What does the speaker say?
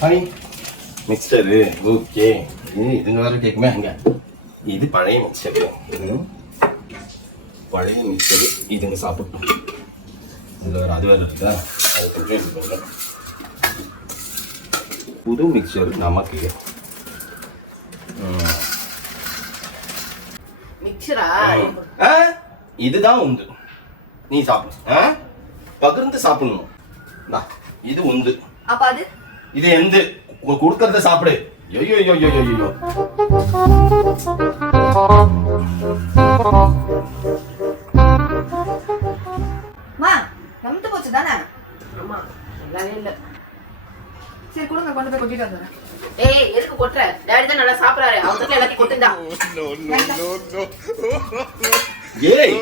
Hi mixture okay. இதுங்க வேறு கேட்குமே அங்கே. இது பழைய மிக்சரு, இது பழைய மிக்சரு. இதுங்க சாப்பிட்டோம். இதில் வேறு அது வேறு இருக்கா, அது கொஞ்சம் இது பண்ணல. புது மிக்சரு நமக்கு. இதுதான் உண்டு, நீ சாப்பிடு. பகிர்ந்து சாப்பிடணும். இது உண்டு, இது எந்த கொடுக்கறத சாப்பிடு. ஐயோ ஐயோ ஐயோ ஐயோ. நமத்து போச்சு தானே? ஆமா, நல்லாவே இல்ல. சரி கொடுங்க, கொண்டு போய் கொட்டிட்டு வந்துடுறேன். ஏய், எதுக்கு கொட்டுற? டாடி தான் நல்லா சாப்பிடுறாரு, அவங்களுக்கு எல்லாத்தையும் கொட்டுண்டா. ஏய்